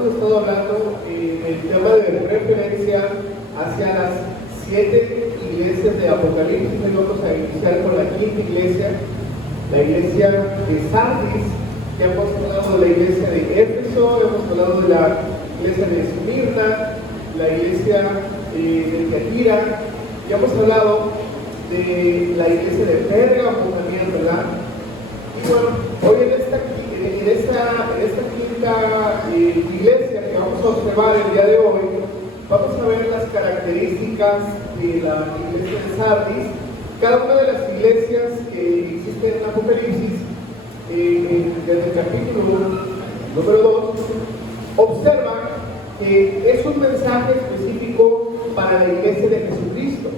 hemos estado hablando el tema de referencia hacia las 7 iglesias de Apocalipsis. Hoy vamos a iniciar con la quinta iglesia, la iglesia de Sardis. Ya hemos hablado de la iglesia de Éfeso, hemos hablado de la iglesia de Esmirna, la iglesia de Tiatira, ya hemos hablado de la iglesia de Pérgamo también, ¿verdad? Y bueno, hoy en esta quinta iglesia que vamos a observar el día de hoy, vamos a ver las características de la iglesia de Sardis. Cada una de las iglesias que existen en Apocalipsis, desde el capítulo número 2, observan que es un mensaje específico para la iglesia de Jesucristo.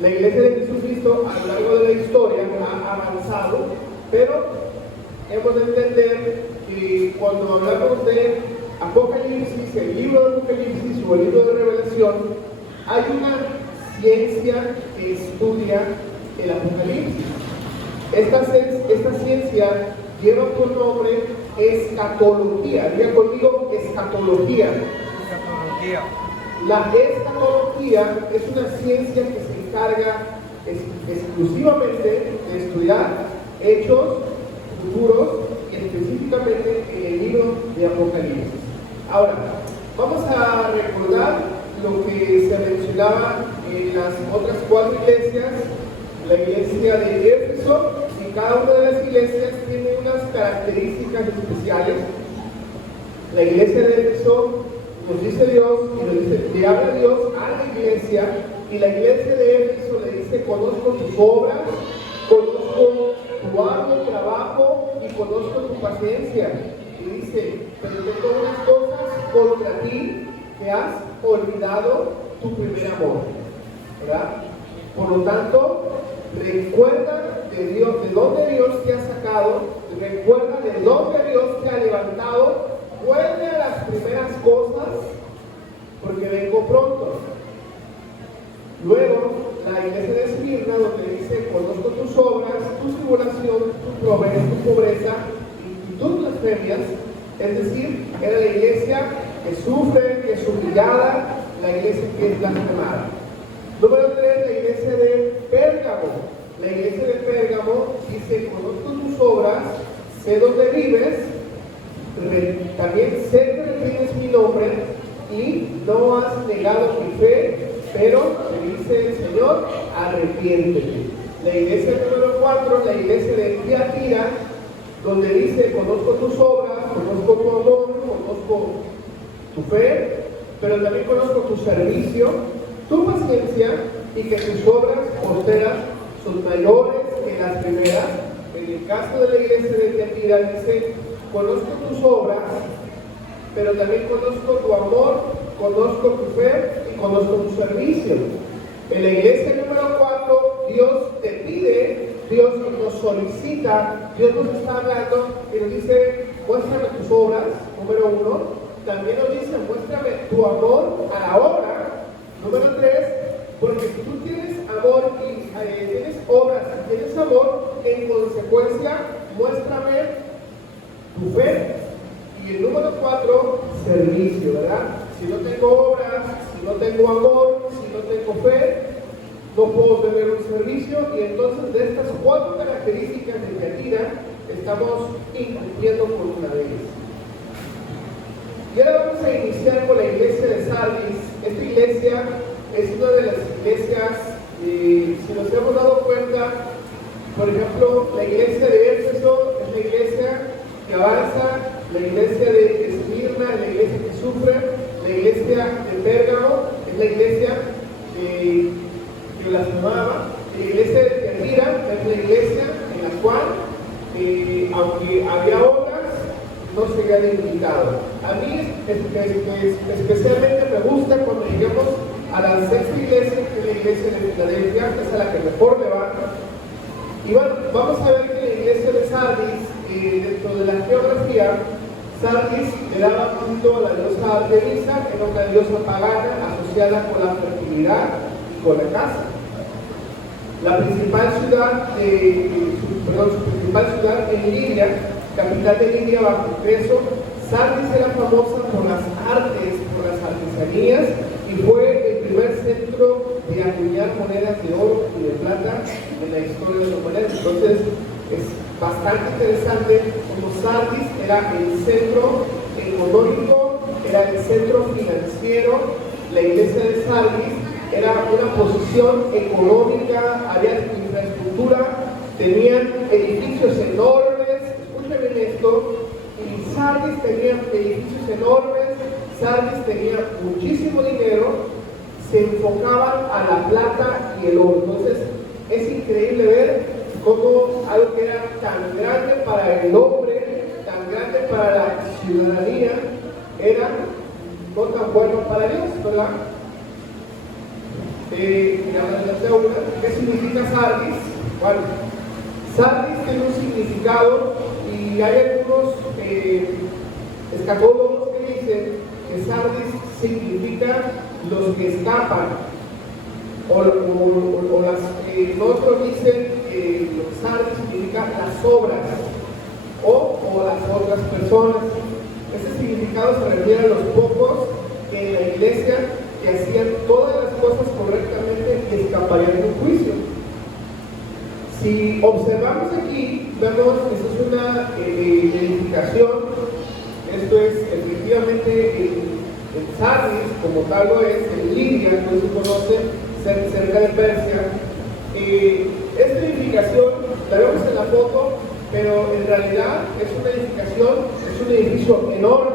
La iglesia de Jesucristo a lo largo de la historia ha avanzado, pero hemos de entender que cuando hablamos de Apocalipsis, el libro de Apocalipsis o el libro de Revelación, hay una ciencia que estudia el Apocalipsis. Esta ciencia lleva por nombre escatología. Diga conmigo, escatología. La escatología es una ciencia que se encarga exclusivamente de estudiar hechos futuros y específicamente en el libro de Apocalipsis. Ahora, vamos a recordar lo que se mencionaba en las otras 4 iglesias. La iglesia de Éfeso, y cada una de las iglesias tiene unas características especiales. La iglesia de Éfeso nos dice Dios, y le habla Dios a la iglesia, y la iglesia de Éfeso le dice: conozco tus obras, conozco tu arduo trabajo y conozco tu paciencia. Y dice: pero tengo unas cosas contra ti, que has olvidado tu primer amor, ¿verdad? Por lo tanto, recuerda de Dios, de dónde Dios te ha sacado, recuerda de dónde Dios te ha levantado, vuelve a las primeras cosas, porque vengo pronto. Luego, la iglesia de Esmirna, donde dice: conozco tus obras, tu tribulación, tu pobreza y tus blasfemias. Es decir, era la iglesia que sufre, que es humillada, la iglesia que es blasfemada. Número 3, la iglesia de Pérgamo. La iglesia de Pérgamo dice: conozco tus obras, sé dónde vives, también sé que retienes mi nombre y no has negado mi fe, pero te dice el Señor: arrepiéntete. La iglesia número 4, la iglesia de Tiatira, donde dice: conozco tus obras, conozco tu amor, conozco tu fe, pero también conozco tu servicio, tu paciencia, y que tus obras posteras son mayores que las primeras. En el caso de la iglesia de Tiatira dice: conozco tus obras, pero también conozco tu amor, conozco tu fe y conozco tu servicio. En la iglesia número 4, Dios te pide, Dios nos solicita, Dios nos está hablando y nos dice: muéstrame tus obras, número 1. También nos dice: muéstrame tu amor a la obra, número 3. Porque si tú tienes amor y tienes obras y tienes amor, en consecuencia, muéstrame tu fe. Y el número 4, servicio, ¿verdad? Si no tengo obras, si no tengo amor, si no tengo fe, no puedo tener un servicio. Y entonces, de estas 4 características de Tiatira, estamos incumpliendo con una de ellas. Y ahora vamos a iniciar con la iglesia de Sardis. Esta iglesia es una de las iglesias, si nos hemos dado cuenta, por ejemplo, la iglesia de Éfeso es la iglesia que avanza, la iglesia de Esmirna es la iglesia que sufre, la iglesia de Pérgamo es la iglesia que blasfemaba, la iglesia de Tiatira es la iglesia en la cual, aunque había obras, no se había dignificado. A mí especialmente me gusta cuando lleguemos a la 6ª iglesia, que es la iglesia de Filadelfia, que es a la que mejor me va. Y bueno, vamos a ver que la iglesia de Sardis, dentro de la geografía, Sardis le daba culto a la diosa Artemisa, que era una diosa pagana asociada con la fertilidad y con la casa. La principal ciudad, su principal ciudad en Lidia, capital de Lidia bajo Creso, Sardis era famosa por las en la historia de la humanidad. Entonces, es bastante interesante como Sardis era el centro económico, era el centro financiero. La iglesia de Sardis era una posición económica, había infraestructura, tenían edificios enormes. Escuchen bien esto, y Sardis tenía edificios enormes, Sardis tenía muchísimo dinero, se enfocaban a la plata y el oro. Entonces es increíble ver cómo algo que era tan grande para el hombre, tan grande para la ciudadanía, era no tan bueno para Dios, ¿verdad? ¿Qué significa Sardis? Bueno, Sardis tiene un significado y hay algunos escatólogos que dicen que Sardis significa los que escapan, o otros dicen que Sardis significa las obras o las otras personas. Ese significado se refiere a los pocos que en la iglesia que hacían todas las cosas correctamente y escaparían de un juicio. Si observamos aquí, vemos que esto es una edificación. Esto es efectivamente en Sardis, como tal lo es, en Lidia, que se conoce, cerca de Persia. Esta edificación la vemos en la foto, pero en realidad es una edificación, es un edificio enorme.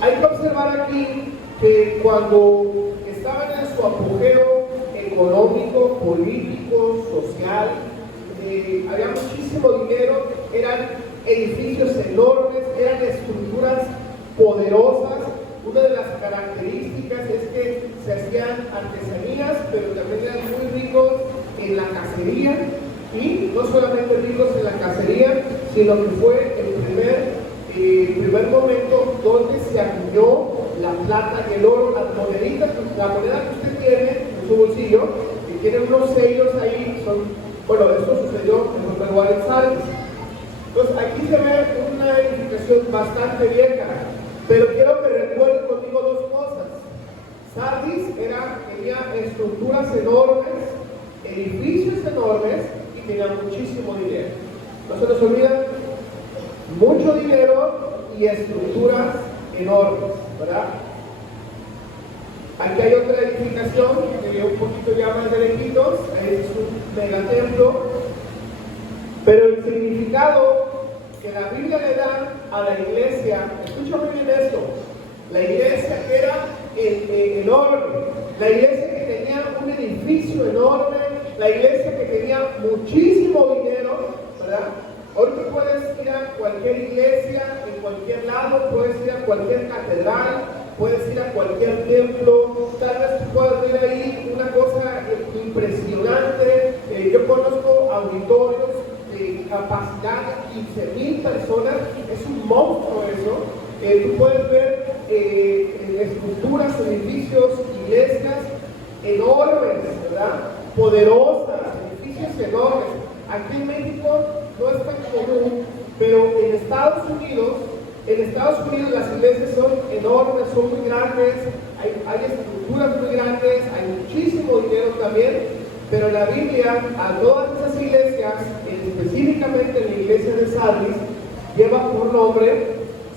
Hay que observar aquí que cuando estaban en su apogeo económico, político, social, había muchísimo dinero, eran edificios enormes, eran estructuras poderosas. Una de las características es que se hacían artesanías, pero también eran muy ricos en la cacería, y no solamente ricos en la cacería, sino que fue el primer momento donde se acuñó la plata y el oro, las moneditas. La moneda que usted tiene en su bolsillo, que tiene unos sellos ahí, bueno, esto sucedió en primer lugar en Sardis. Entonces aquí se ve una edificación bastante vieja, pero quiero que recuerden conmigo dos cosas. Sardis tenía estructuras enormes, edificios enormes, y tenía muchísimo dinero. No se nos olvida, mucho dinero y estructuras enormes, ¿verdad? Aquí hay otra edificación que un poquito ya más de lejitos, es un megatemplo, pero el significado que la Biblia le da a la iglesia, escucha muy bien esto, la iglesia que era enorme, la iglesia que tenía un edificio enorme, la iglesia que tenía muchísimo dinero, ¿verdad? Hoy tú puedes ir a cualquier iglesia, en cualquier lado, puedes ir a cualquier catedral, puedes ir a cualquier templo, tal vez tú puedas ver ahí una cosa impresionante. Yo conozco auditorios de capacidad de 15,000 personas, es un monstruo eso. Tú puedes ver estructuras, edificios, iglesias enormes, ¿verdad? Poderosas, edificios enormes. Aquí en México no es tan común, pero en Estados Unidos las iglesias son enormes, son muy grandes, hay estructuras muy grandes, hay muchísimo dinero también, pero la Biblia a todas esas iglesias, específicamente la iglesia de Sardis, lleva por nombre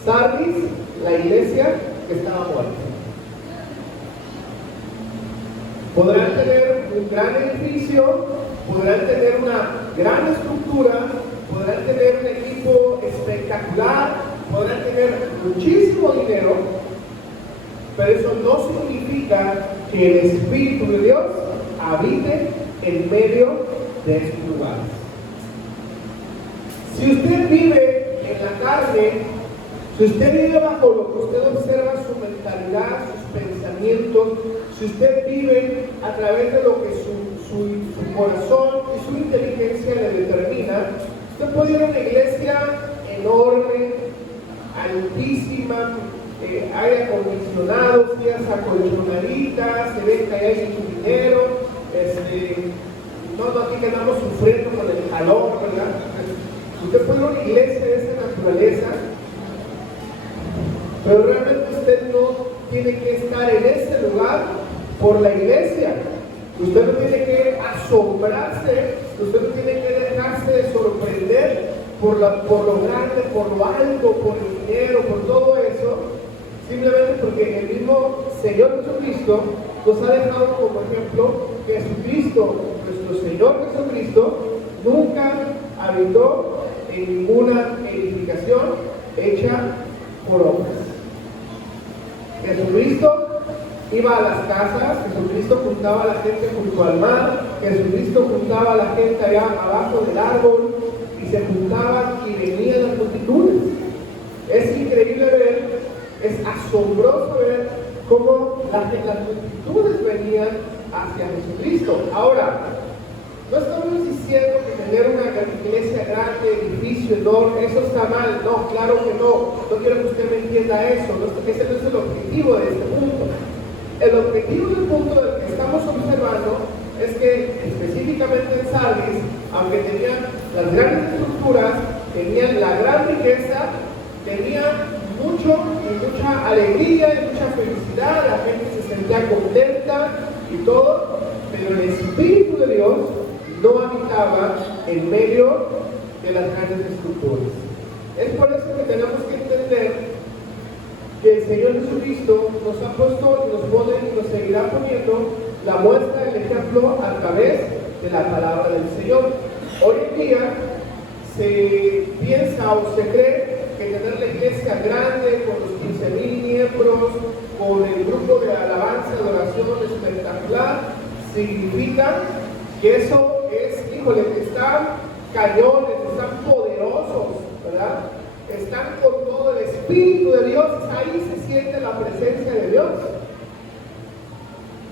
Sardis, la iglesia que estaba muerta. Podrán tener un gran edificio, podrán tener una gran estructura, podrán tener un equipo espectacular, podrán tener muchísimo dinero, pero eso no significa que el Espíritu de Dios habite en medio de estos lugares. Si usted vive en la carne, si usted vive bajo lo que usted observa, su mentalidad, sus pensamientos, si usted vive a través de lo que su corazón y su inteligencia le determina, usted puede ir a una iglesia enorme, altísima, aire acondicionado, sillas acolchonaditas, se ve que hay mucho dinero, no aquí quedamos sufriendo con el calor, ¿verdad? Usted puede ir a una iglesia de esta naturaleza, pero realmente usted no tiene que estar en ese lugar por la iglesia. Usted no tiene que asombrarse, usted no tiene que dejarse de sorprender por lo grande, por lo alto, por el dinero, por todo eso, simplemente porque el mismo Señor Jesucristo nos ha dejado como ejemplo que Jesucristo, nuestro Señor Jesucristo, nunca habitó en ninguna edificación hecha por hombres. Jesucristo iba a las casas, Jesucristo juntaba a la gente junto al mar, Jesucristo juntaba a la gente allá abajo del árbol y se juntaban y venían las multitudes. Es increíble ver, es asombroso ver cómo las multitudes venían hacia Jesucristo. Ahora, no estamos diciendo que tener una iglesia grande, edificio enorme, eso está mal. No, claro que no. No quiero que usted me entienda eso. Ese no es el objetivo de este punto. El objetivo del punto del que estamos observando es que específicamente en Sardis, aunque tenían las grandes estructuras, tenían la gran riqueza, tenían mucha alegría y mucha felicidad, la gente se sentía contenta y todo, pero el Espíritu de Dios no habitaba en medio de las grandes estructuras. Es por eso que tenemos que entender que el Señor Jesucristo nos ha puesto y nos pone y nos seguirá poniendo la muestra del ejemplo a través de la palabra del Señor. Hoy en día se piensa o se cree que tener la iglesia grande con los 15,000 miembros, con el grupo de alabanza, de oración espectacular, significa que eso es, híjole, están cañones, están poderosos, ¿verdad? Están con todo el Espíritu de Dios, ahí se siente la presencia de Dios.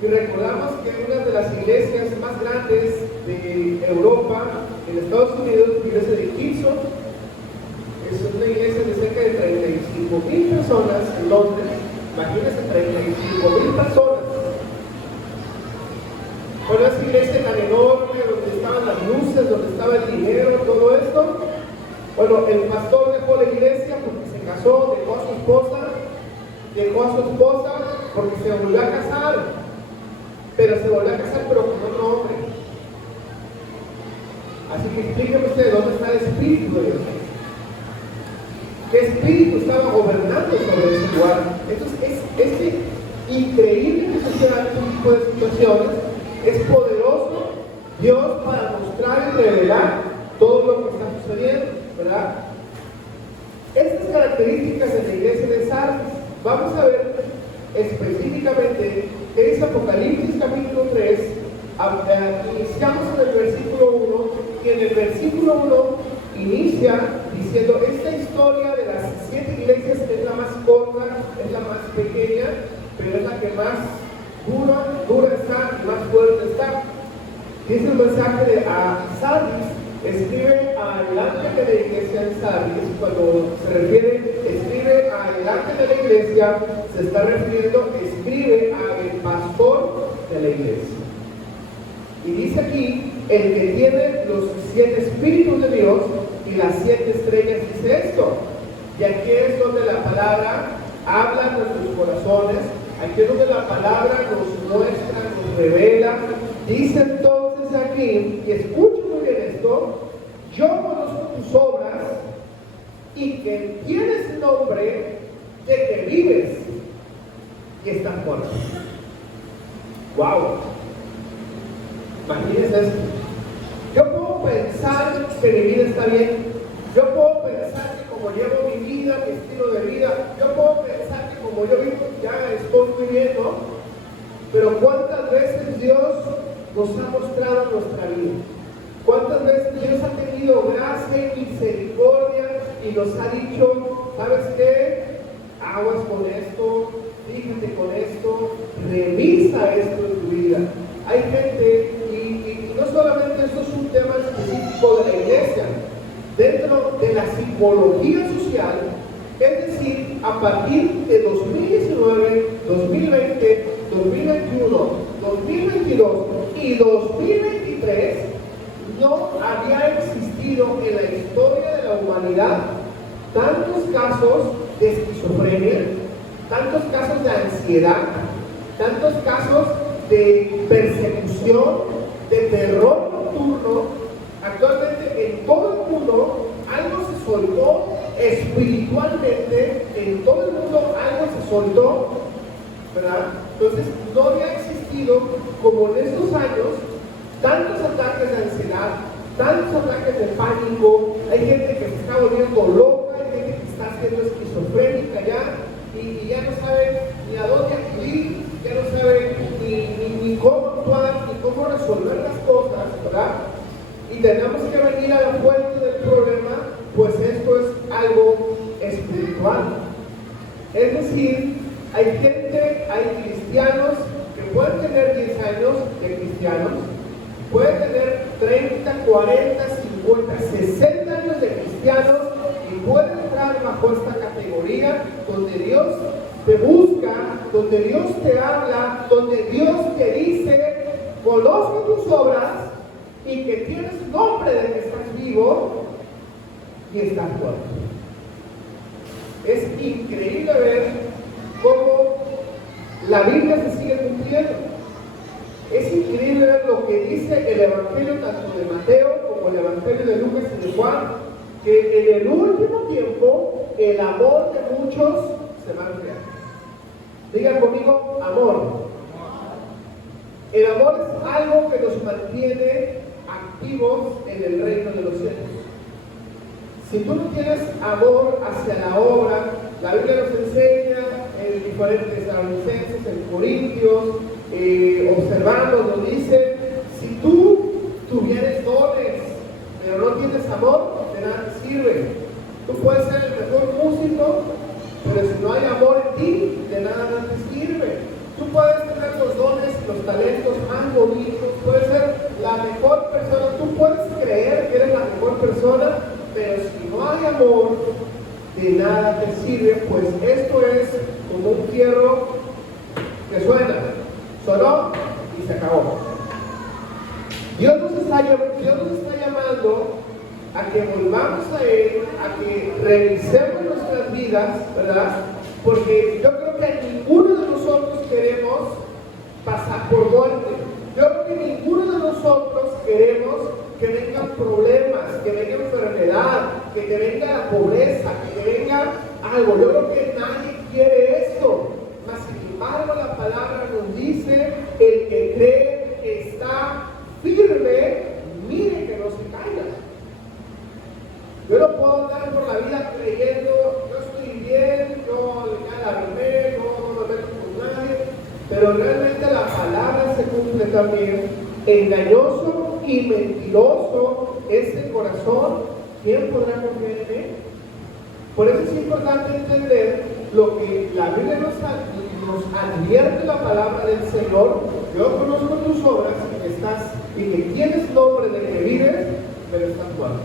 Y recordamos que una de las iglesias más grandes de Europa, en Estados Unidos, la iglesia de Kilson, es una iglesia de cerca de 35,000 personas en Londres. Imagínense, 35,000 personas. Bueno, esa iglesia tan enorme, donde estaban las luces, donde estaba el dinero, todo esto. Bueno, el pastor dejó la iglesia porque se casó, dejó a su esposa porque se volvió a casar, pero se volvió a casar pero con otro hombre. Así que explíqueme usted dónde está el Espíritu de Dios. ¿Qué espíritu estaba gobernando sobre ese lugar? Entonces, es increíble que sucedan este tipo de situaciones. Es poderoso Dios para mostrar y revelar todo lo que está sucediendo, ¿verdad? Estas características de la iglesia de Sardis, vamos a ver específicamente que es Apocalipsis capítulo 3, iniciamos en el versículo 1, y en el versículo 1 inicia diciendo: esta historia de las 7 iglesias es la más corta, es la más pequeña, pero es la que más dura está y más fuerte está. Dice el mensaje de Sardis, escribe al ángel de la iglesia en Sardis. Cuando se refiere, escribe al ángel de la iglesia, se está refiriendo, escribe al pastor de la iglesia. Y dice aquí, el que tiene los 7 espíritus de Dios y las 7 estrellas, dice esto. Y aquí es donde la palabra habla a nuestros corazones, aquí es donde la palabra nos muestra, nos revela. Dice entonces aquí, y escuchen muy bien esto: yo conozco tus obras y que tienes nombre de que vives y estás muerto. ¡Wow! Imagínense esto. Yo puedo pensar que mi vida está bien. Yo puedo pensar que como llevo mi vida, mi estilo de vida, yo puedo pensar que como yo vivo ya estoy muy bien, ¿no? Pero ¿cuántas veces Dios nos ha mostrado nuestra vida? ¿Cuántas veces Dios ha tenido gracia y misericordia y nos ha dicho: ¿sabes qué? Aguas con esto, fíjate con esto, revisa esto en tu vida. Hay gente, y no solamente esto es un tema específico de la iglesia, dentro de la psicología social, es decir, a partir de 2019, 2020, 2021, 2022 y 2023, no había existido en la historia de la humanidad tantos casos de esquizofrenia, tantos casos de ansiedad, tantos casos de persecución, de terror nocturno. Actualmente en todo el mundo algo se soltó espiritualmente, en todo el mundo algo se soltó, ¿verdad? Entonces no había existido como en estos años tantos ataques de ansiedad, tantos ataques de pánico. Hay gente que se está volviendo loca, hay gente que está siendo esquizofrénica ya y ya no sabe ni a dónde acudir, ya no sabe ni cómo actuar, ni cómo resolver las cosas, ¿verdad? Y tenemos que venir a la fuente del problema, pues esto es algo espiritual. Es decir, hay gente, hay cristianos que pueden tener 10 años de cristianos, pueden tener 30, 40, 50, 60 años de cristianos y pueden entrar bajo esta categoría donde Dios te busca, donde Dios te habla, donde Dios te dice, conozco tus obras y que tienes nombre de que estás vivo y estás muerto. Es increíble ver cómo la Biblia se sigue cumpliendo. Es increíble ver lo que dice el Evangelio tanto de Mateo como el Evangelio de Lucas y de Juan, que en el último tiempo el amor de muchos se va a enfriar. Digan conmigo, amor. El amor es algo que nos mantiene activos en el reino de los cielos. Si tú no tienes amor hacia la obra, la Biblia nos enseña en diferentes Tesalonicenses, en Corintios, observando, nos dice, si tú tuvieres dones, pero no tienes amor, de nada te sirve. Tú puedes ser el mejor músico, pero si no hay amor en ti, de nada te sirve. Tú puedes tener los dones, los talentos más bonitos, puedes ser la mejor persona, tú puedes creer que eres la mejor persona, pero si no hay amor, de nada te sirve, pues esto es como un fierro que suena, sonó y se acabó. Dios nos está llamando a que volvamos a Él, a que revisemos nuestras vidas, ¿verdad? Porque yo creo que ninguno de nosotros queremos pasar por muerte. Yo creo que ninguno de nosotros queremos que vengan problemas, que venga enfermedad, que te venga la pobreza, que te venga algo. Yo creo que nadie quiere esto. Mas sin embargo la palabra nos dice, el que cree que está firme, mire que no se caiga. Yo no puedo andar por la vida creyendo, yo estoy bien, yo le armé, no me meto con nadie, pero realmente la palabra se cumple también. Engañoso y mentiroso es el corazón, ¿quién podrá confiar en él? Por eso es importante entender lo que la Biblia nos advierte, la palabra del Señor. Yo conozco tus obras y que tienes nombre de que vives, pero estás muerto.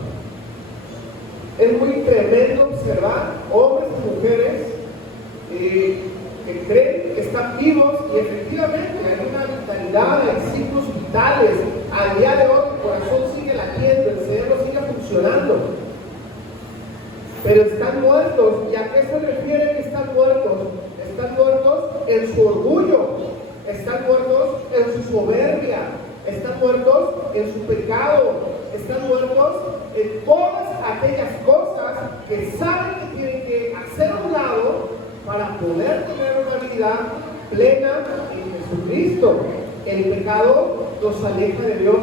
Es muy tremendo observar hombres y mujeres que creen que están vivos y efectivamente hay una vitalidad, hay signos vitales. A día de hoy el corazón sigue latiendo, el cerebro sigue funcionando, pero están muertos. ¿Y a qué se refiere que están muertos? Están muertos en su orgullo, están muertos en su soberbia, están muertos en su pecado, están muertos en todas aquellas cosas que saben que tienen que hacer a un lado para poder tener una vida plena en Jesucristo. El pecado nos aleja de Dios.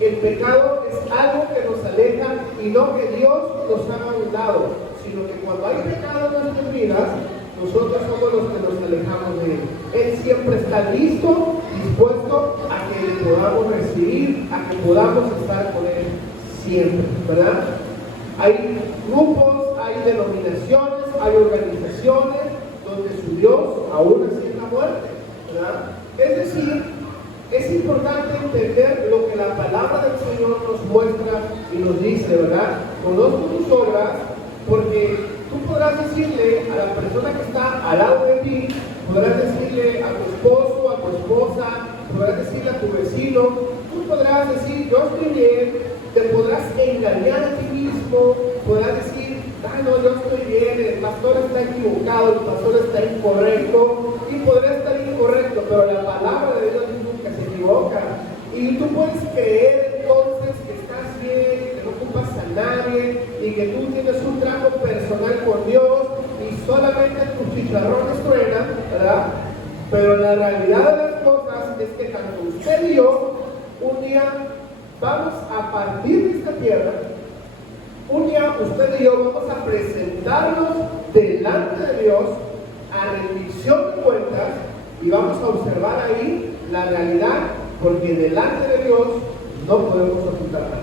El pecado es algo que nos aleja y no que Dios nos haga a un lado, sino que cuando hay pecado en nuestras vidas, nosotros somos los que nos alejamos de Él. Él siempre está listo, dispuesto a que le podamos recibir, a que podamos estar con Él siempre, ¿verdad? Hay grupos, hay denominaciones, hay organizaciones donde su Dios aún así es la muerte, ¿verdad? Es decir, es importante entender lo que la palabra del Señor nos muestra y nos dice, ¿verdad? Conozco tus obras, porque tú podrás decirle a la persona que está al lado de ti, podrás decirle a tu esposo, a tu esposa, podrás decirle a tu vecino, tú podrás decir, yo estoy bien, te podrás engañar a ti mismo, podrás decir, no, yo estoy bien, el pastor está equivocado, el pastor está incorrecto, y podrá estar incorrecto, pero la palabra de Dios dice truenos truenan, ¿verdad? Pero la realidad de las cosas es que tanto usted y yo, un día vamos a partir de esta tierra, un día usted y yo vamos a presentarnos delante de Dios a rendición de cuentas y vamos a observar ahí la realidad, porque delante de Dios no podemos ocultar nada.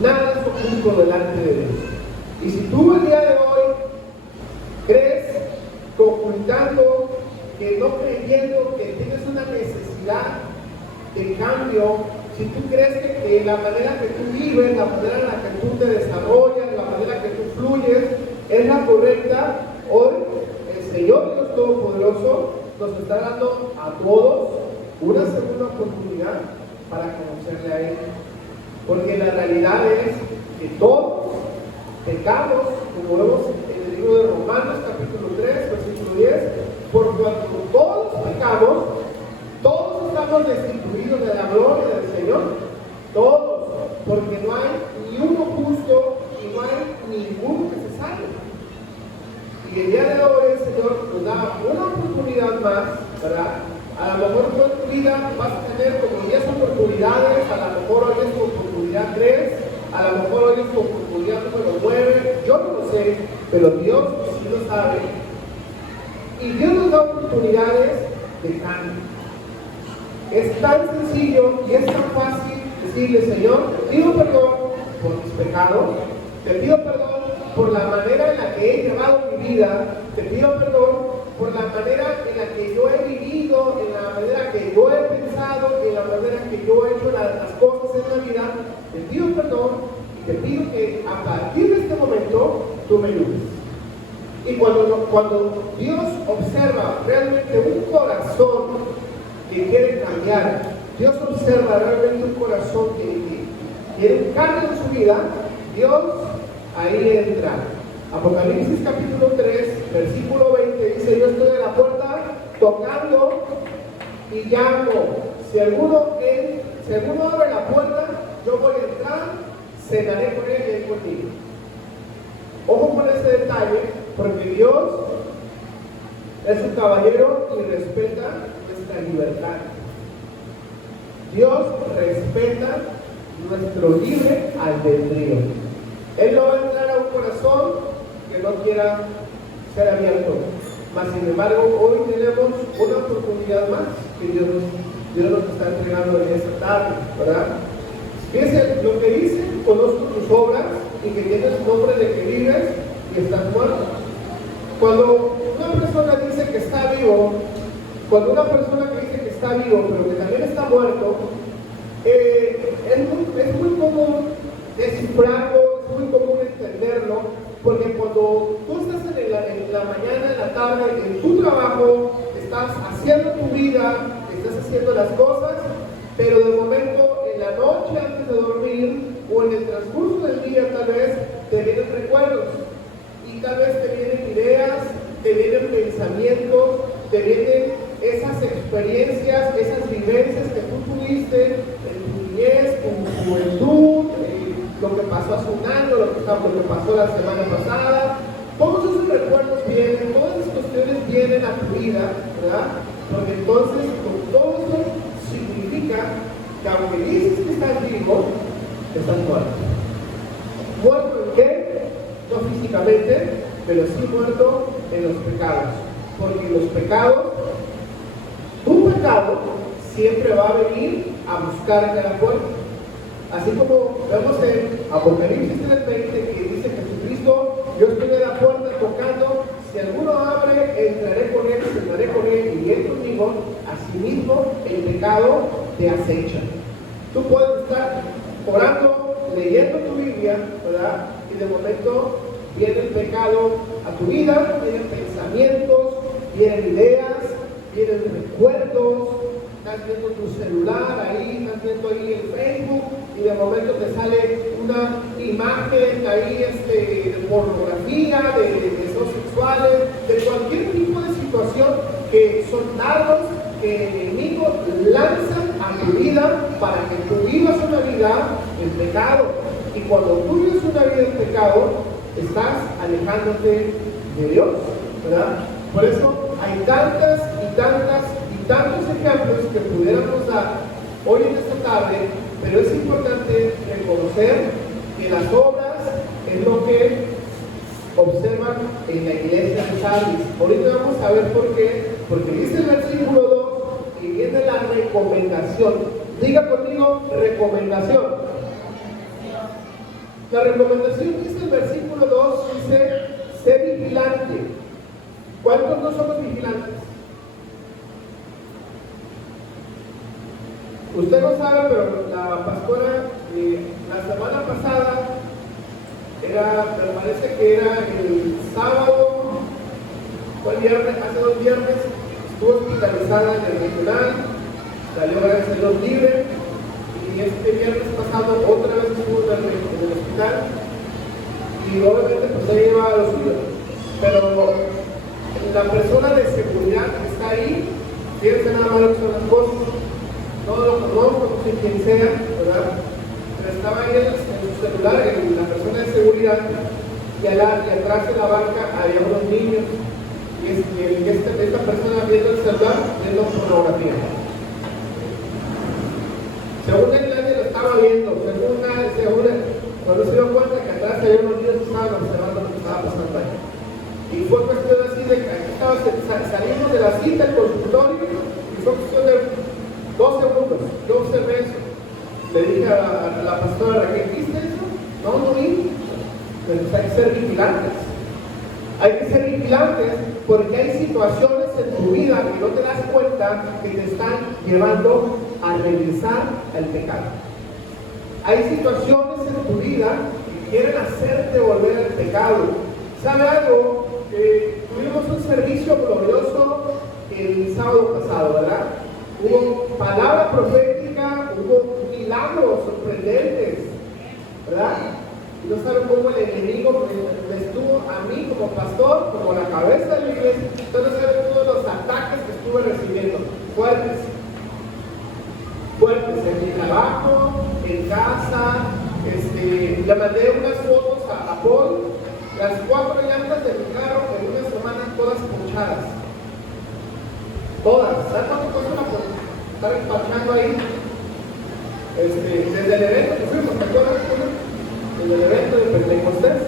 Nada es oculto delante de Dios. Y si tú el día de hoy crees que ocultando, que no creyendo que tienes una necesidad de cambio, si tú crees que la manera que tú vives, la manera en la que tú te desarrollas, la manera que tú fluyes es la correcta, hoy el Señor Dios Todopoderoso nos está dando a todos una segunda oportunidad para conocerle a Él. Porque la realidad es que todos pecamos, como vemos en el libro de Romanos capítulo 3, versículo 10, por cuanto todos pecamos, todos estamos destituidos de la gloria del Señor, todos, porque no hay ni uno justo y no hay ninguno que se salve. Y el día de hoy el Señor nos da una oportunidad más, ¿verdad? A lo mejor tú en tu vida vas a tener como 10 oportunidades, a lo mejor hoy es tu oportunidad 3, a lo mejor hoy es tu oportunidad número 9, yo no lo sé, pero Dios sí lo sabe. Y Dios nos da oportunidades de cambio. Es tan sencillo y es tan fácil decirle: Señor, te pido perdón por mis pecados, te pido perdón por la manera en la que he llevado mi vida, te pido perdón por la manera en la que yo he vivido, en la manera que yo he pensado, en la manera que yo he hecho las cosas en la vida. Te pido perdón y te pido que a partir de este momento tú me ayudes. Y cuando Dios observa realmente un corazón que quiere cambiar, Dios observa realmente un corazón que quiere un cambio en su vida, Dios ahí entra. Apocalipsis capítulo 3, versículo 20 dice: yo estoy en la puerta tocando y llamo. Si alguno abre la puerta, yo voy a entrar, cenaré con él y él conmigo. Ojo con ese detalle, porque Dios es un caballero y respeta nuestra libertad. Dios respeta nuestro libre albedrío. Él no va a entrar a un corazón que no quiera ser abierto. Mas sin embargo, hoy tenemos una oportunidad más que Dios nos está entregando en esta tarde, ¿verdad? Fíjense lo que dice: conozco tus obras y que tienes nombre de que vives y estás muerto. Cuando una persona dice que está vivo, cuando una persona que dice que está vivo pero que también está muerto, es muy común descifrarlo, es muy común entenderlo, porque cuando tú estás en la mañana, en la tarde, en tu trabajo, estás haciendo tu vida, estás haciendo las cosas, pero de momento en la noche antes de dormir o en el transcurso del día tal vez te vienen recuerdos y tal vez te vienen ideas, te vienen pensamientos, te vienen esas experiencias, esas vivencias que tú tuviste en tu niñez, en tu juventud, lo que pasó hace un año, lo que pasó la semana pasada. Todos esos recuerdos vienen, todas esas cuestiones vienen a tu vida, ¿verdad? Porque entonces con todo eso significa que aunque dices que estás vivo, estás muerto. ¿Muerto en qué? No físicamente, pero sí muerto en los pecados. Porque los pecados, tu pecado siempre va a venir a buscarte a la puerta. Así como vemos en Apocalipsis 3:20 que dice Jesucristo: yo estoy en la puerta tocando, si alguno abre, entraré con él, cenaré con él y él conmigo. Asimismo, el pecado te acecha. Tú puedes estar orando, leyendo tu Biblia, ¿verdad? Y de momento viene el pecado a tu vida, vienen pensamientos, vienen ideas, vienen recuerdos. Estás viendo tu celular ahí, estás viendo ahí el Facebook y de momento te sale una imagen ahí de pornografía, de deseos sexuales, de cualquier tipo de situación que son dardos que el enemigo lanza a tu vida para que tú vivas una vida en pecado. Y cuando tú vives una vida en pecado, estás alejándote de Dios. ¿verdad? Por eso hay tantas y tantas y tantos ejemplos que pudiéramos dar hoy en esta tarde, pero es importante reconocer que las obras es lo que observan en la iglesia de Sardis. Ahorita vamos a ver por qué, porque dice el versículo 2 y viene la recomendación. Diga conmigo, recomendación. La recomendación dice el versículo 2, dice, sé vigilante. ¿Cuántos no somos vigilantes? Usted no sabe, pero la pastora la semana pasada me parece que era el sábado o el viernes, hace 2 viernes, estuvo hospitalizada en el regional, salió gracias a Dios libre, y este viernes pasado otra vez estuvo en el hospital, y obviamente pues ella iba a los suyos, pero la persona de seguridad que está ahí, fíjense nada más lo que son las cosas, no lo conozco, no sé quién sea, ¿verdad? Pero estaba ahí en su celular, la persona de seguridad, y atrás de la banca había unos niños, y esta persona viendo el celular, viendo pornografía. Según él, nadie lo estaba viendo, cuando se dio cuenta que atrás había unos niños que estaban observando lo que estaba pasando ahí. Y fue cuestión así de que aquí salimos de la cita, el consultorio, y fue cuestión de 2 segundos. Yo observé eso. Le dije a la pastora, ¿qué viste eso? No vi. Pero hay que ser vigilantes. Hay que ser vigilantes porque hay situaciones en tu vida que no te das cuenta que te están llevando a regresar al pecado. Hay situaciones en tu vida que quieren hacerte volver al pecado. ¿Sabe algo? Tuvimos un servicio glorioso el sábado pasado, ¿verdad? Hubo palabra profética, hubo milagros sorprendentes, ¿verdad? Y no saben cómo el enemigo me estuvo a mí como pastor, como la cabeza de la iglesia, no saben todos los ataques que estuve recibiendo, fuertes en mi trabajo, en casa. Le mandé unas fotos a Paul, las 4 llantas de mi carro en una semana todas ponchadas. Todas. ¿Sabes cuánto cuesta estar empachando ahí? Desde el evento que fuimos, ¿te acuerdas? Desde el evento de Pentecostés.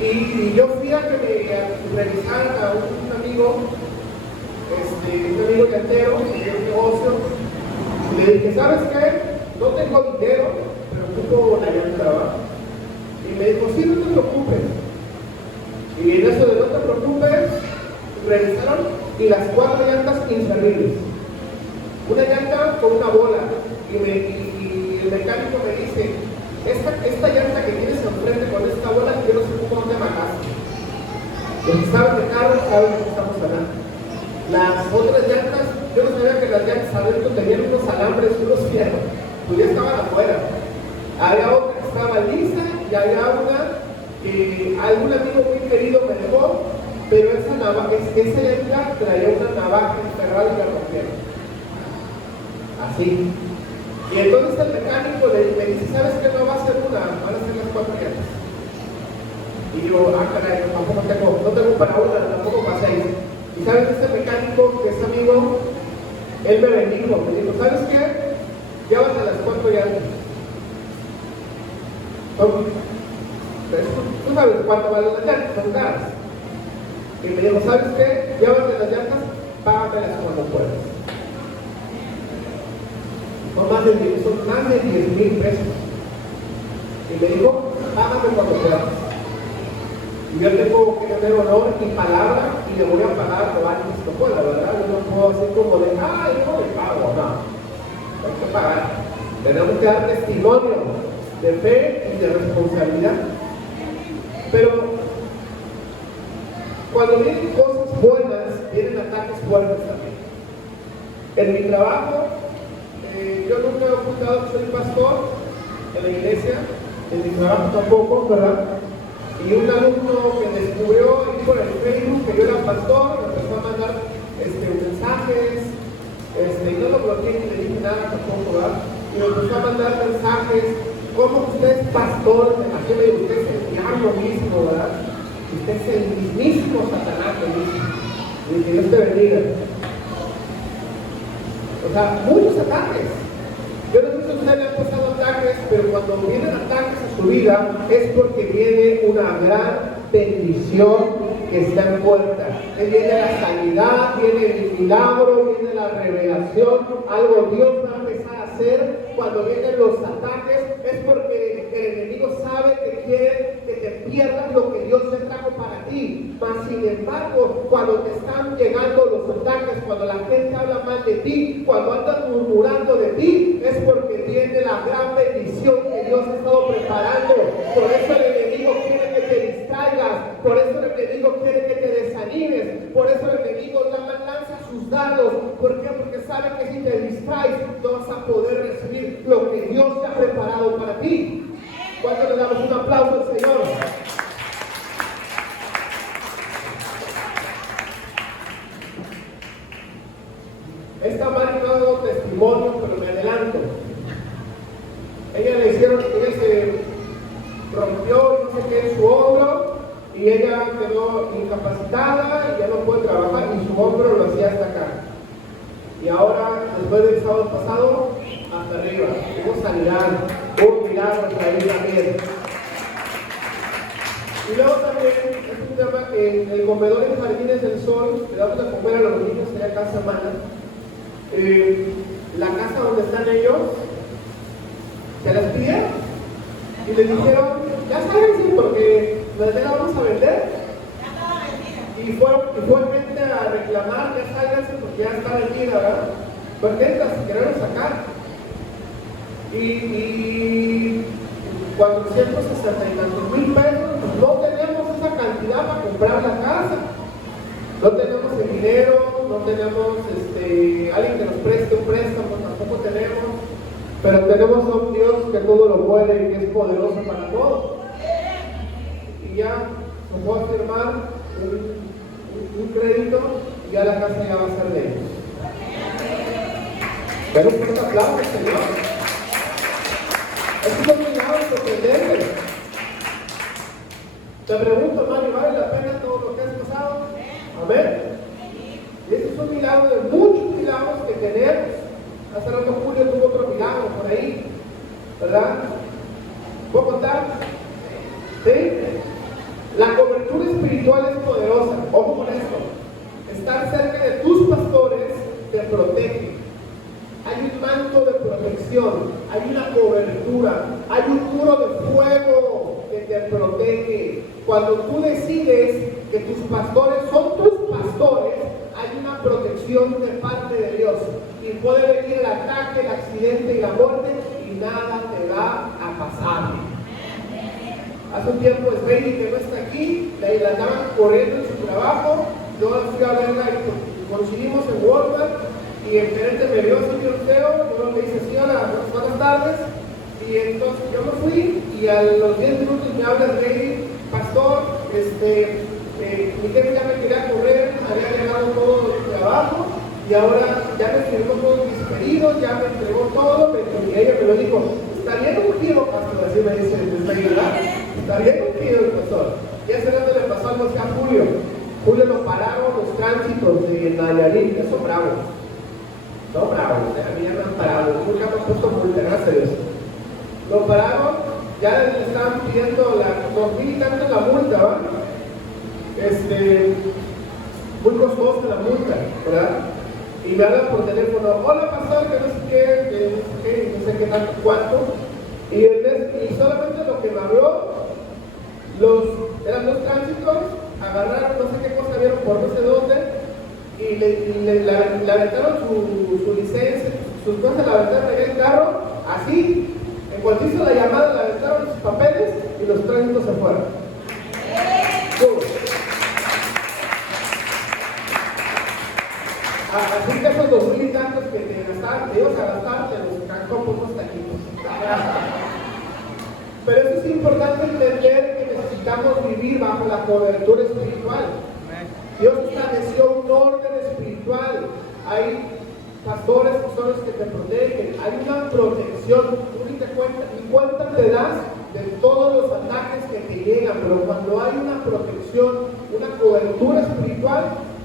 Y yo fui a que me revisaran a un amigo llantero, que tiene un negocio. Y le dije, ¿sabes qué? No tengo dinero, pero ocupo la llanta, ¿verdad? Y me dijo, sí, no te preocupes. Y en eso de no te preocupes, revisaron y las 4 llantas inservibles. Una llanta con una bola. Y el mecánico me dice, esta llanta que tienes enfrente con esta bola, yo no sé cómo te mataste. Los que saben de carro saben de qué estamos hablando. Las otras llantas, yo no sabía que las llantas adentro tenían unos alambres, unos fierros, pues ya estaban afuera. Había otra que estaba lisa y había una que algún amigo muy querido me dejó, pero esa llanta traía una navaja enterrada y la rompieron. Así. Y entonces el mecánico me dice, ¿sabes qué? No va a ser una, van a ser las 4 llantas. Y yo, caray, tampoco no tengo para una, tampoco para 6. Y sabes, este mecánico que es amigo, él me bendijo, me dijo, ¿sabes qué? Llévate las 4 llantas. Tú sabes cuánto valen las llantas, son caras. Y me dijo, ¿sabes qué? Llévate las llantas, págatelas cuando puedas. Son más de 10,000 pesos. Y me dijo, págame cuando puedas. Y yo tengo que tener honor y palabra, y le voy a pagar lo antes que pueda, ¿verdad? Yo no puedo hacer como de, yo le pago, no. Hay que pagar. Tenemos que dar testimonio de fe y de responsabilidad. Pero cuando vienen cosas buenas, vienen ataques fuertes también. En mi trabajo, yo nunca he ocultado que soy pastor en la iglesia, en mi trabajo tampoco, ¿verdad? Y un alumno que descubrió ahí por el Facebook que yo era pastor, me empezó a mandar mensajes, y no lo bloqueé ni le dije nada tampoco, ¿verdad? Y me empezó a mandar mensajes, ¿cómo usted es pastor? Así me dijo, usted es el diablo mismo, ¿verdad? Usted es el mismísimo Satanás, y que Dios te bendiga. O sea, muchos ataques. Yo no sé si a usted le han pasado ataques, pero cuando vienen ataques a su vida es porque viene una gran bendición que está en puerta. Viene la sanidad, viene el milagro, viene la revelación, algo Dios va a empezar a hacer. Cuando vienen los ataques es porque el enemigo sabe que quiere que te pierdas lo que Dios te trajo para ti. Mas sin embargo, cuando te están llegando los ataques, cuando la gente habla mal de ti, cuando andan murmurando de ti, es porque viene la gran bendición que Dios ha estado preparando. Por eso el enemigo quiere que te distraigas, por eso el enemigo quiere que te desanimes, por eso el enemigo lanza sus dardos. ¿Por qué? Porque sabe que si te distraes no vas a poder recibir lo que Dios te ha preparado para ti. ¿Cuánto le damos un aplauso al Señor? Esta madre no ha dado testimonio, pero me adelanto. Ella se rompió no sé qué en su hombro y ella quedó incapacitada y ya no puede trabajar y su hombro lo hacía hasta acá. Y ahora, después del sábado pasado, hasta arriba. Hubo sanidad, hubo milagros ahí también. Y luego también es un tema que en el comedor en Jardines del Sol, le damos a comer a los niños allá cada semana. La casa donde están ellos, se las pidieron y les dijeron, ya saben, porque la vamos a vender. Y fue gente a reclamar, ya sálganse porque ya está vendida, ¿verdad? Pues neta, si queremos sacar. Y 460 y tantos mil pesos, pues no tenemos esa cantidad para comprar la casa. No tenemos el dinero, no tenemos alguien que nos preste un préstamo, tampoco tenemos. Pero tenemos a un Dios que todo lo puede y que es poderoso para todo. Y ya nos voy a firmar un crédito y ya la casa ya va a ser de ellos. Pero un fuerte aplauso, Señor. Esto es un milagro sorprendente. Te pregunto, Mario, ¿vale la pena todo lo que has pasado? Amén. Y este es un milagro de muchos milagros que tenemos. Hace rato Julio tuvo otro milagro por ahí, ¿verdad? ¿Puedo contar? ¿Sí? La cobertura espiritual es poderosa. Ojo con esto. Estar cerca de tus pastores te protege. Hay un manto de protección, hay una cobertura, hay un muro de fuego que te protege. Cuando tú decides que tus pastores son tus pastores, hay una protección de parte de Dios. Y puede venir el ataque, el accidente y la muerte y nada te va a pasar. Hace un tiempo Sveini, que no está aquí, la andaban corriendo en su trabajo. Yo fui a verla y coincidimos en Walmart y el gerente me vio así bien feo. Yo le dije, señora, buenas tardes. Y entonces yo me fui y a los 10 minutos me habla Sveini, pastor, mi jefe ya me quería correr, había llegado todo el trabajo y ahora ya me firmó todos mis pedidos, ya me entregó todo, y ella me lo dijo, está bien ungido, pastor, así me dice, ¿verdad? Está bien ungido el pastor. Y hace rato le pasó algo a Julio. Julio lo pararon los tránsitos de Nayarit, que son bravos. Son bravos, a mí ya me han parado. Julio me ha puesto multa, gracias a Dios. Lo pararon, ya le estaban pidiendo 2,000 y tanto la multa, ¿verdad? Muy costosa la multa, ¿verdad? Y me hablan por teléfono, hola pastor, que no sé qué, no sé qué tanto, cuánto. Y solamente lo que me habló, eran dos tránsitos, agarraron no sé qué cosa, vieron por no sé dónde, y le aventaron su licencia, sus cosas, la aventaron en el carro, así. En cuanto hizo la llamada, le aventaron sus papeles y los tránsitos se fueron. Así que esos 2,000 y tantos que te gastaron, te ibas a gastar, te los sacó por unos taquitos. Pero eso es importante entender que necesitamos vivir bajo la cobertura espiritual. Dios estableció un orden espiritual. Hay pastores que son los que te protegen. Hay una protección. Tú ni cuenta te das de todos los ataques que te llegan, pero cuando hay una protección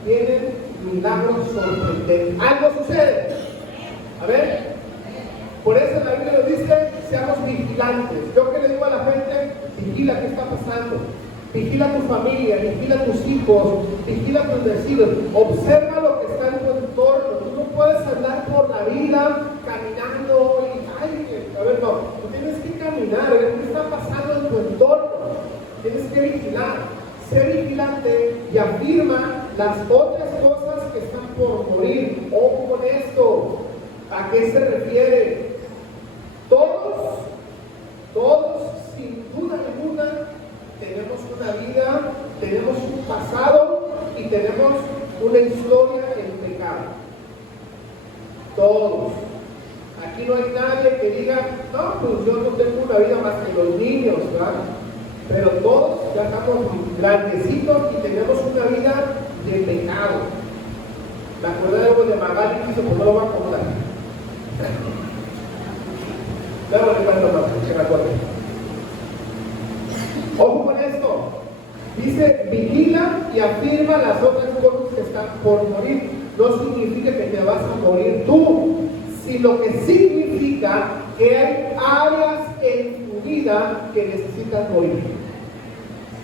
vienen milagros sorprendentes. Algo sucede. A ver, por eso la Biblia nos dice, seamos vigilantes. Yo que le digo a la gente, vigila qué está pasando. Vigila tu familia, vigila tus hijos, vigila tus vecinos. Observa lo que está en tu entorno. Tú no puedes andar por la vida caminando y, a ver, no. Tú tienes que caminar, ver qué está pasando en tu entorno. Tienes que vigilar. Sé vigilante y afirma las otras cosas que están por morir. Ojo con esto. ¿A qué se refiere? Todos, sin duda alguna, tenemos una vida, tenemos un pasado y tenemos una historia en pecado. Todos. Aquí no hay nadie que diga, no, pues yo no tengo una vida más que los niños, ¿verdad? Pero todos ya estamos grandecitos y tenemos una vida de pecado. Me acuerdo de algo de Magali y dice, pues no lo va a contar. Luego le cuento más, que me acuerdo. Ojo con esto. Dice, vigila y afirma las otras cosas que están por morir. No significa que te vas a morir tú, sino que significa que hay áreas en tu vida que necesitan morir.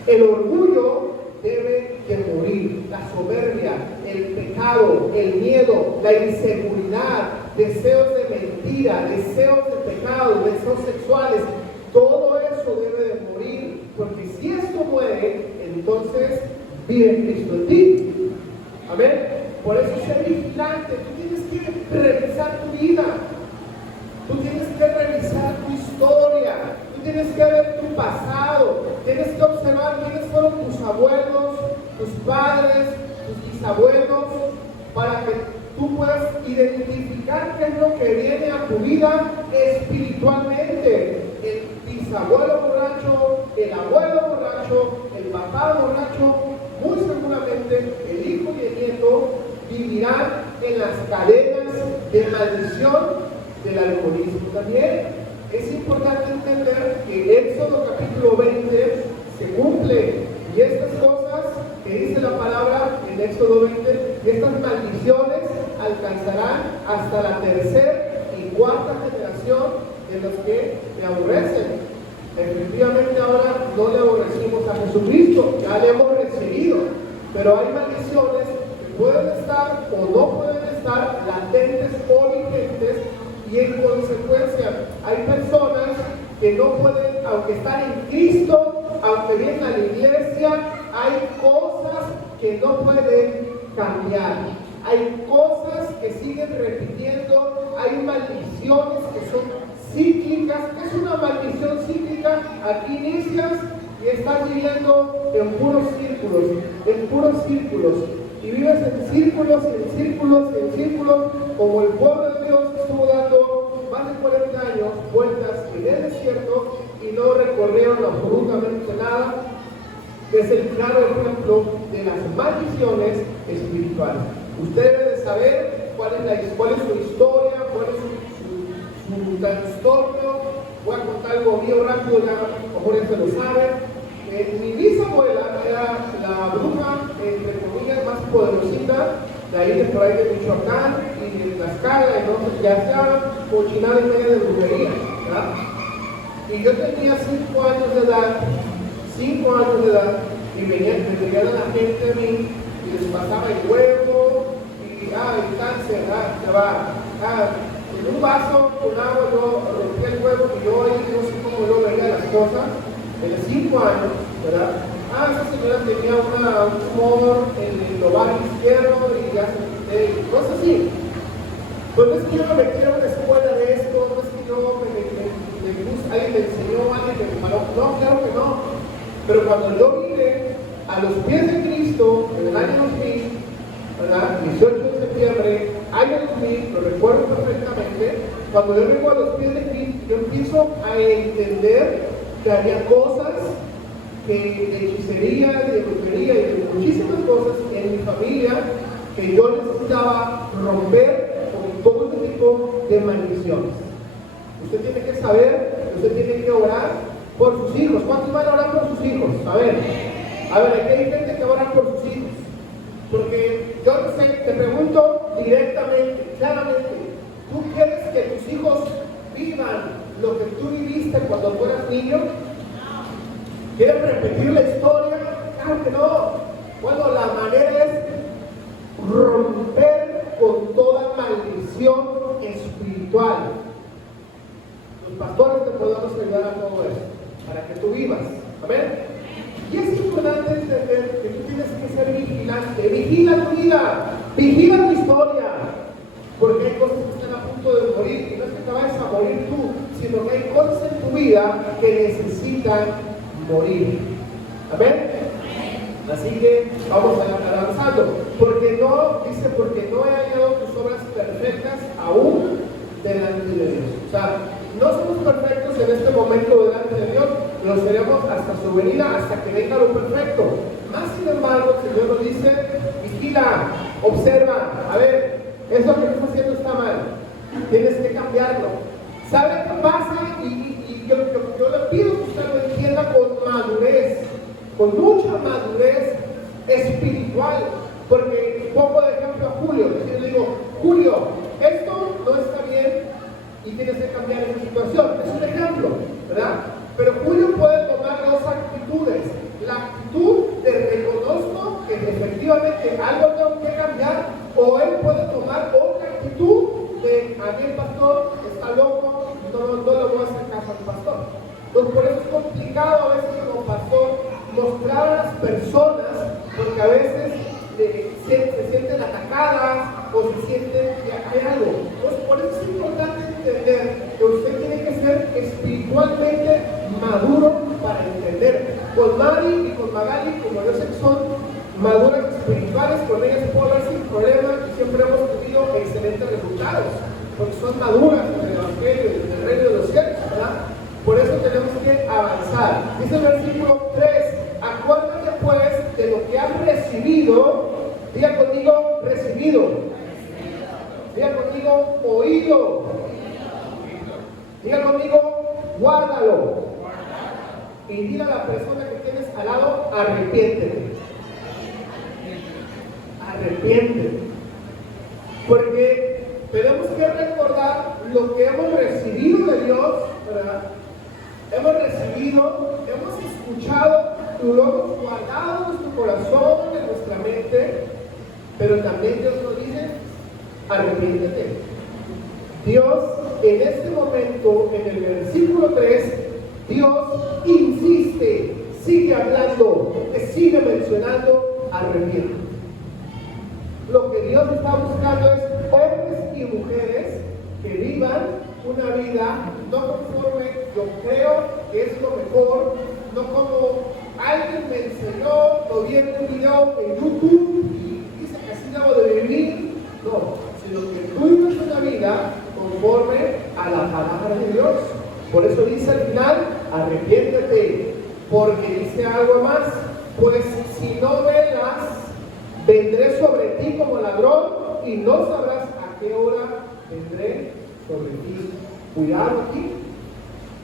El orgullo debe de morir, la soberbia, el pecado, el miedo, la inseguridad, deseos de mentira, deseos de pecado, deseos sexuales, todo eso debe de morir, porque si esto muere, entonces vive Cristo en ti. Amén. Por eso sé vigilante. Tú tienes que revisar tu vida, tú tienes que revisar tu historia, tú tienes que ver tu pasado, tienes que observar quiénes fueron tus abuelos, tus padres, tus bisabuelos, para que tú puedas identificar qué es lo que viene a tu vida espiritualmente. El bisabuelo borracho, el abuelo borracho, el papá borracho, muy seguramente el hijo y el nieto vivirán en las cadenas de maldición del alcoholismo. También es importante entender que Éxodo capítulo 20 se cumple, y estas cosas que dice la palabra en Éxodo 20, estas maldiciones alcanzarán hasta la tercera y cuarta generación de los que te aborrecen. Efectivamente ahora no le aborrecimos a Jesucristo, ya le hemos recibido, pero hay maldiciones que pueden estar o no pueden estar latentes o vigentes, y en consecuencia hay personas que no pueden, aunque están en Cristo, aunque vienen a la iglesia, hay cosas que no pueden cambiar. Hay cosas que siguen repitiendo, hay maldiciones que son cíclicas. ¿Qué es una maldición cíclica? Aquí inicias y estás viviendo en puros círculos, y vives en círculos, como el pueblo de Dios estuvo dando más de 40 años vueltas en el desierto y no recorrieron absolutamente nada. Es el claro ejemplo de las maldiciones espirituales. Usted debe de saber cuál es su historia, cuál es su trastorno. Voy a contar algo mío rápido, ya a lo mejor ya se lo saben. Mi bisabuela era la bruja, entre comillas, más poderosita de ahí, de por ahí de Michoacán y de Tlaxcala, entonces ya sea cochinada y media de brujería, ¿verdad? Y yo tenía 5 años de edad, y me venían a la gente a mí y les pasaba el huevo y el cáncer, se va. En un vaso con agua yo rompía el huevo y yo ahí no sé cómo yo veía las cosas. De 5 años, ¿verdad? Esa señora tenía un tumor en el ovario izquierdo y ya se cosas así. Pues no es que yo me metiera a una escuela de esto, no es que yo alguien me enseñó, alguien me preparó. No, claro que no. Pero cuando yo vine a los pies de Cristo en el año 2000, ¿verdad? 18 de septiembre, año 2000, lo recuerdo perfectamente. Cuando yo vengo a los pies de Cristo, yo empiezo a entender que había cosas de hechicería, de brujería y de muchísimas cosas en mi familia que yo necesitaba romper con todo este tipo de maldiciones. Usted tiene que saber, usted tiene que orar por sus hijos. ¿Cuántos van a orar por sus hijos? A ver, aquí hay gente que va a orar por sus hijos, porque yo no sé, te pregunto directamente, claramente, ¿tú quieres que tus hijos vivan lo que tú viviste cuando tú eras niño? ¿Quieres repetir la historia? Claro que no. Bueno, la manera es romper con toda maldición espiritual. Los pastores te podemos ayudar a todo eso, para que tú vivas. ¿Amén? Y es importante entender que tú tienes que ser vigilante. Vigila tu vida, vigila tu historia. Porque hay cosas que están a punto de morir, y no es que te vayas a morir tú, sino que hay cosas en tu vida que necesitan morir. ¿Amén? Así que vamos a avanzando. Porque no he hallado tus obras perfectas aún delante de Dios. O sea, no somos perfectos en este momento delante de Dios, lo seremos hasta su venida, hasta que venga lo perfecto. Más sin embargo, el Señor nos dice, vigila, observa, a ver, eso que estás haciendo está mal, tienes que cambiarlo. ¿Sabe qué pasa? Y yo le pido que usted lo entienda con madurez, con mucha madurez espiritual. Porque pongo de ejemplo a Julio, yo le digo, Julio, esto no está bien y tienes que cambiar esa situación. Es un ejemplo, ¿verdad? Pero Julio puede tomar dos actitudes. La actitud de reconozco que efectivamente algo tengo que cambiar, o él puede tomar otra actitud de a mí el pastor está loco, no le voy a hacer caso al pastor. Entonces por eso es complicado a veces como pastor mostrar a las personas, porque a veces se sienten atacadas o se sienten que hay algo. Entonces por eso es importante entender que usted tiene que ser espiritualmente maduro para entender. Con Mari y con Magali, como yo sé que son maduras espirituales, con ellas puedo hablar sin problema y siempre hemos tenido excelentes resultados, porque son maduras en el Evangelio y en el reino de los cielos, ¿verdad? Por eso tenemos que avanzar. Dice el versículo 3, acuérdate pues de lo que has recibido, diga conmigo, recibido, diga conmigo, oído, diga conmigo, guárdalo, y dile a la persona que tienes al lado, arrepiéntete. Arrepiéntete. Porque tenemos que recordar lo que hemos recibido de Dios, ¿verdad? Hemos recibido, hemos escuchado, lo hemos guardado en nuestro corazón, en nuestra mente, pero también Dios nos dice, arrepiéntete. Dios, en este momento, en el versículo 3, Dios insiste, sigue hablando, te sigue mencionando, arrepiéntete. Lo que Dios está buscando es hombres y mujeres que vivan una vida no conforme yo creo que es lo mejor, no como alguien me enseñó, lo vi en un video en YouTube y dice que así debo de vivir. No, sino que tú vives una vida conforme a la palabra de Dios. Por eso dice al final, arrepiéntete, porque dice algo más, pues si no velas, vendré sobre ti como ladrón y no sabrás a qué hora vendré sobre ti. Cuidado aquí.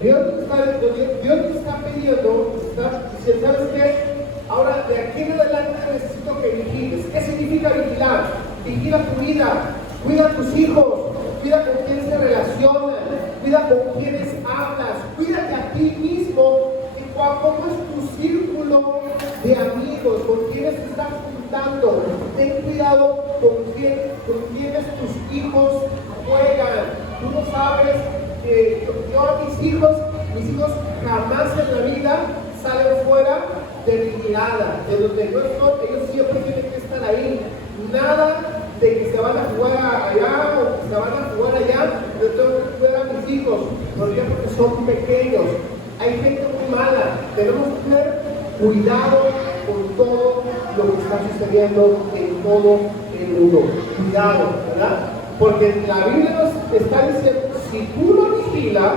Dios te está pidiendo, está diciendo, ¿sabes qué? Ahora de aquí en adelante necesito que vigiles. ¿Qué significa vigilar? Vigila tu vida, cuida a tus hijos, cuida con quién se relacionan, cuida con quiénes hablas, cuídate a ti mismo. ¿Cómo es tu círculo de amigos? ¿Con quiénes te estás juntando? Ten cuidado con quiénes tus hijos juegan. Tú no sabes que yo a mis hijos jamás en la vida salen fuera de mi mirada, de donde yo estoy, ellos siempre tienen que estar ahí. Nada de que se van a jugar allá o que se van a jugar allá, yo tengo que cuidar a mis hijos. ¿Por qué? Porque son pequeños. Hay gente muy mala, tenemos que tener cuidado con todo lo que está sucediendo en todo el mundo. Cuidado, ¿verdad? Porque la Biblia nos está diciendo, si tú no vigilas,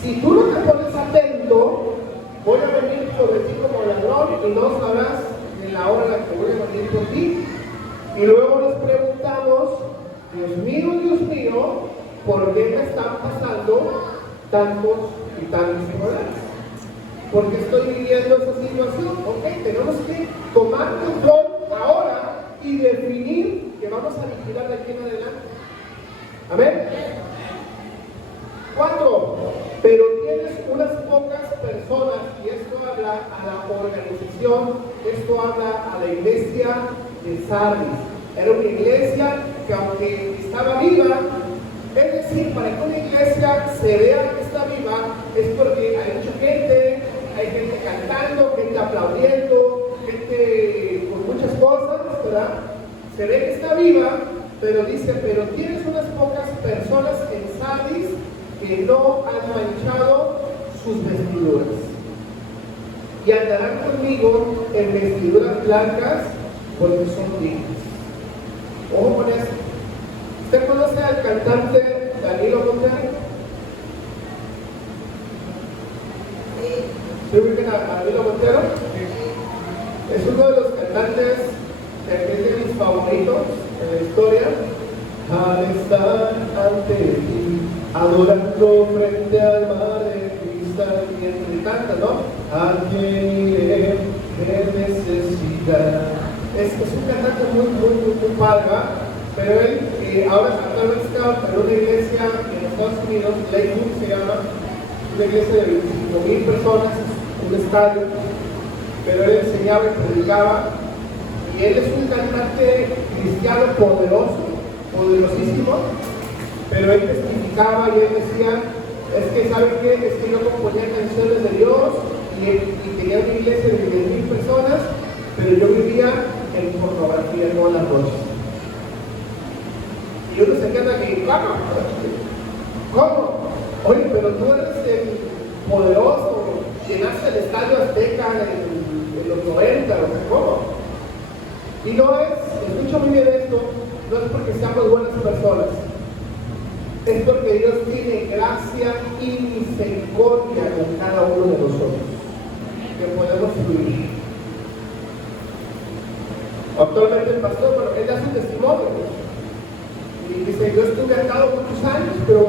si tú no te pones atento, voy a venir sobre ti como ladrón y no sabrás en la hora en la que voy a venir por ti. Y luego nos preguntamos, Dios mío, ¿por qué me están pasando tantos y tantos problemas? ¿Por qué estoy viviendo esa situación? Ok, tenemos que tomar control ahora y Amén. 4. Pero tienes unas pocas personas, y esto habla a la organización, esto habla a la iglesia de Sardis. Era una iglesia que, aunque estaba viva, es decir, para que una iglesia se vea que está viva, es porque hay mucha gente, hay gente cantando, gente aplaudiendo, gente con muchas cosas, ¿verdad? Se ve que está viva, pero dice, pero tienes unas pocas personas en Sardis que no han manchado sus vestiduras. Y andarán conmigo en vestiduras blancas porque son dignas. Ojo con eso. ¿Usted conoce al cantante Danilo Montero? ¿Se ubican a Danilo Montero? Es uno de los cantantes que es de mis favoritos en la historia. Al estar ante ti, adorando frente al mar de cristal, y me canta, ¿no? A quien iré de necesidad. Es un cantante muy padre, ¿verdad? Pero él ahora actualmente está en una iglesia en Estados Unidos, Lakewood se llama, una iglesia de 25,000 personas, un estadio, pero él enseñaba y predicaba, y él es un cantante cristiano poderosísimo, pero él testificaba y él decía, es que ¿saben qué? Es que yo componía canciones de Dios y tenía una iglesia de 10,000 personas, pero yo vivía en pornografía todas las noches. Y uno se queda aquí, ¿cómo? Oye, pero tú eres el poderoso, llenaste el Estadio Azteca en los 90, ¿cómo? Y no es, escucha muy bien esto, no es porque seamos buenas personas, es porque Dios tiene gracia y misericordia con cada uno de nosotros, que podemos fluir. Actualmente el pastor, bueno, él da su testimonio. Y dice, yo estuve atado muchos años, pero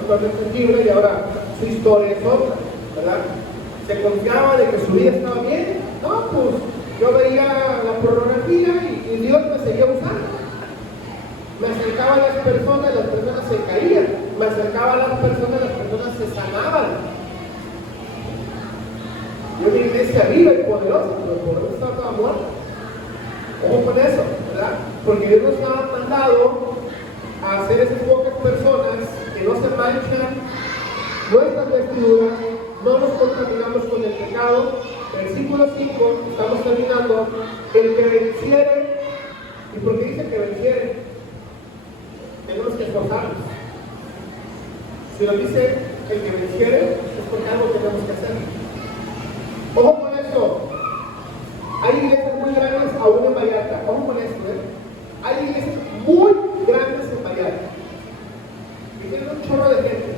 actualmente es libre y ahora su historia es otra, ¿verdad? Se confiaba de que su vida estaba bien. No, pues yo veía la pornografía y Dios me seguía usando. Me acercaba a las personas se caían. Me acercaba a las personas se sanaban. Yo una iglesia viva y poderosa, pero el poderoso estaba toda muerta. Ojo con eso, ¿verdad? Porque Dios nos ha mandado a hacer esas pocas personas que no se manchan nuestras vestiduras, no nos contaminamos con el pecado. Versículo 5, estamos terminando. El que venciere, ¿y por qué dice que venciere? Tenemos que esforzarnos. Si nos dice el que venciere, es porque algo tenemos que hacer. Ojo con esto. Hay iglesias muy grandes aún en Vallarta. Ojo con esto, Hay iglesias muy grandes en Vallarta. Y tienen un chorro de gente.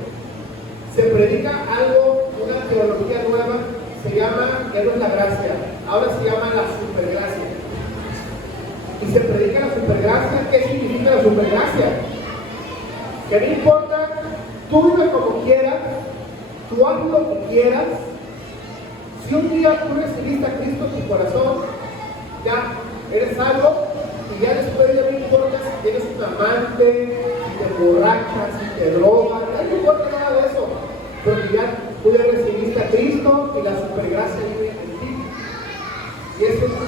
Se predica algo, una teología nueva, se llama, ya no es la gracia, ahora se llama la supergracia. Y se predica la supergracia. ¿Qué significa la supergracia? Que no importa, tú vive como quieras, tú haz lo que quieras. Si un día tú recibiste a Cristo en tu corazón, ya eres salvo, y ya después ya no importa si tienes un amante, si te emborrachas, si te drogas, no importa nada de eso, porque ya tú ya recibiste a Cristo y la supergracia vive en ti. Y es una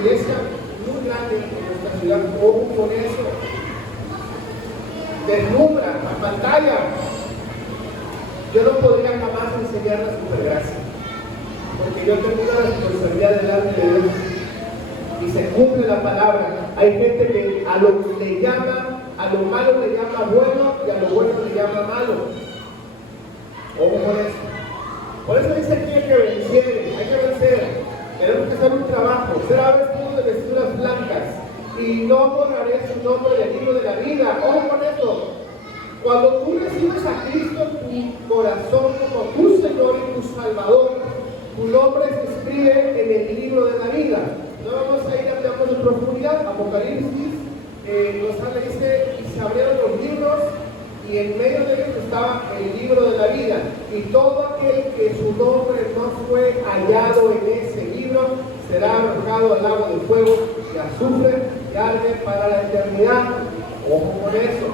iglesia muy grande en nuestra ciudad. Ojo con eso. Deslumbra la pantalla. Yo no podría jamás enseñar la supergracia, porque yo tengo una responsabilidad delante de Dios y se cumple la palabra. Hay gente que a lo malo le llama bueno y a lo bueno le llama malo. Ojo con eso. Por eso dice aquí hay que vencer. Tenemos que hacer un trabajo. Será vestido de vestiduras blancas y no borraré su nombre del libro de la vida. Ojo con esto. Cuando tú recibes a Cristo en tu corazón como tu Señor y tu Salvador, tu nombre se escribe en el libro de la vida. No vamos a ir a hablar en profundidad. Apocalipsis nos habla, dice, y se abrieron los libros, y en medio de ellos estaba el libro de la vida. Y todo aquel que su nombre no fue hallado en ese libro será arrojado al lago de fuego y azufre y arde para la eternidad. Ojo con eso.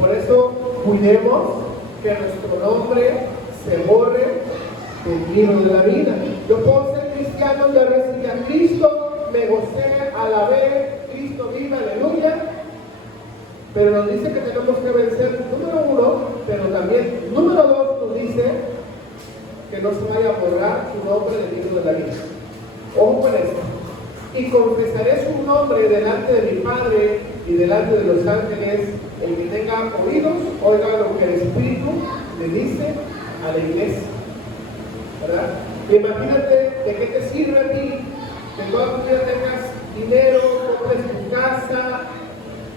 Por eso cuidemos que nuestro nombre se borre del libro de la vida. Yo puedo ser cristiano y recibir a Cristo, me gocé, alabé, Cristo viva, aleluya. Pero nos dice que tenemos que vencer, número uno, pero también, número dos, nos dice que no se vaya a borrar su nombre del libro de la vida. Ojo con esto. Y confesaré su nombre delante de mi Padre y delante de los ángeles. El que tenga oídos, oiga lo que el Espíritu le dice a la iglesia. ¿Verdad? Imagínate de qué te sirve a ti que toda tu vida tengas dinero, compres tu casa,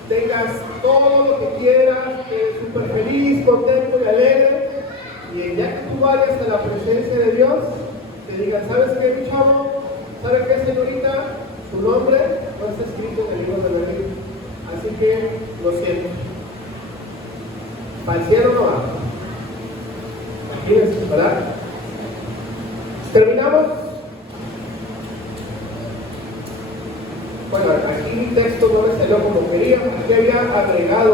tengas todo lo que quieras, que eres súper feliz, contento y alegre, y ya que tú vayas a la presencia de Dios, te digan, ¿sabes qué, mi chavo? ¿Sabes qué, señorita? Su nombre no está escrito en el libro de la vida. Así que lo siento. ¿Para el cielo no va? Imagínense, ¿verdad? Terminamos. Bueno, aquí mi texto no me salió como quería. Aquí había agregado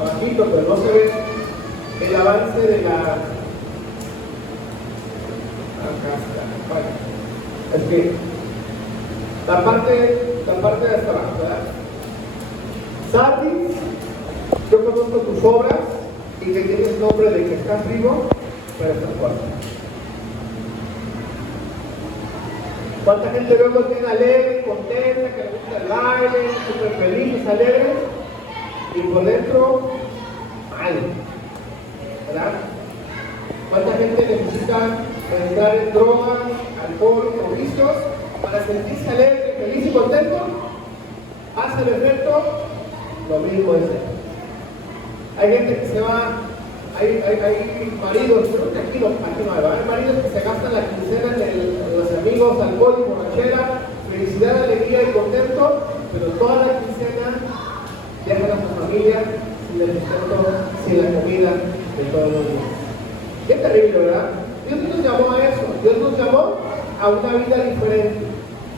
abajito, pero no se ve el avance de la... Acá está. Bueno, es que la parte de hasta abajo, ¿verdad? Sardis, yo conozco tus obras y que tienes nombre de que estás vivo, pero estás muerto. ¿Cuánta gente luego tiene alegre, contenta, que le gusta el baile, súper felices, alegres? Y por dentro, mal, ¿verdad? ¿Cuánta gente necesita entrar en drogas, alcohol o vicios para sentirse alegre, feliz y contento? Hace el efecto, lo mismo es él. Hay gente que se va, hay maridos, creo que aquí no hay maridos que se gastan la quincena en los amigos, alcohol y borrachera, felicidad, alegría y contento, pero toda la quincena dejan a su familia sin el sustento, sin la comida de todos los días. Qué terrible, ¿verdad? Dios nos llamó a eso, Dios nos llamó a una vida diferente,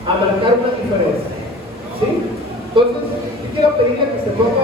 a marcar una diferencia. ¿Sí? Entonces, yo quiero pedirle que se ponga